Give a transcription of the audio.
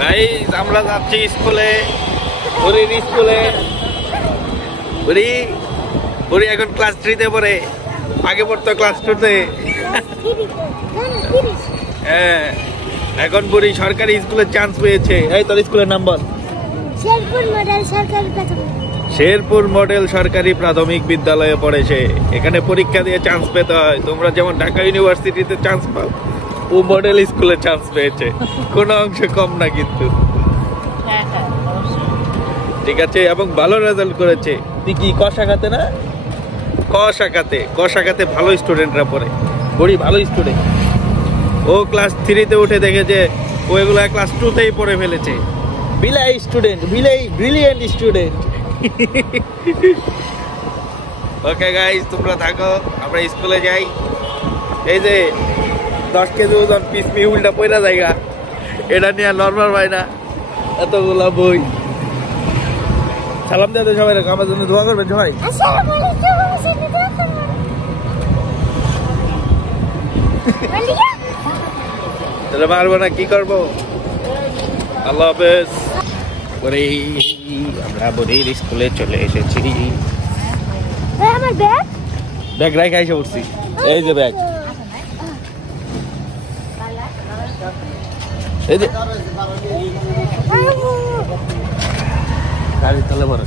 Guys আমরা যাচ্ছি স্কুলে, বুড়ির স্কুলে। বুড়ি এখন ক্লাস 3 তে পড়ে, আগে পড়তো ক্লাস 2 তে। হ্যাঁ, এখন বুড়ি সরকারি স্কুলে চান্স পেয়েছে। এই তোর স্কুলের নাম বল। শেরপুর মডেল সরকারি প্রাথমিক বিদ্যালয়ে পড়েছে। এখানে পরীক্ষা দিয়ে চান্স পেতে হয়। তোমরা যেমন ঢাকা ইউনিভার্সিটিতে চান্স পাও, ও মডেল স্কুলে চান্স পেয়েছে। কোনো অংশে কম না কিন্তু। ঠিক আছে, এবং ভালো রেজাল্ট করেছে। তুই কি ক শাখাতে না? ক শাখাতে ভালো স্টুডেন্টরা পড়ে। বড়ি ভালো স্টুডেন্ট। ও ক্লাস 3 তে উঠে দেখেছে ও এগুলা ক্লাস 2 তেই পড়ে ফেলেছে। Brilliant student. ওকে গাইস, তোমরা থাকো, আমরা স্কুলে যাই। এই যে 10 কেজি ওজন পিসমি উল্টা পয়লা জায়গা, এটা নিয়ে নরমাল ভাই না, এতগুলা বই। সালাম দিয়ে সবাই, আমার জন্য দোয়া করবেন সবাই। তাহলে পারবো না, কি করবো? আল্লাহ হাফেজ। আমরা বুড়ির স্কুলে চলে এসেছি। ব্যাগ রাখা এসে উঠছি। এই যে ব্যাগ, এই যে গাড়ির তলে ভরে।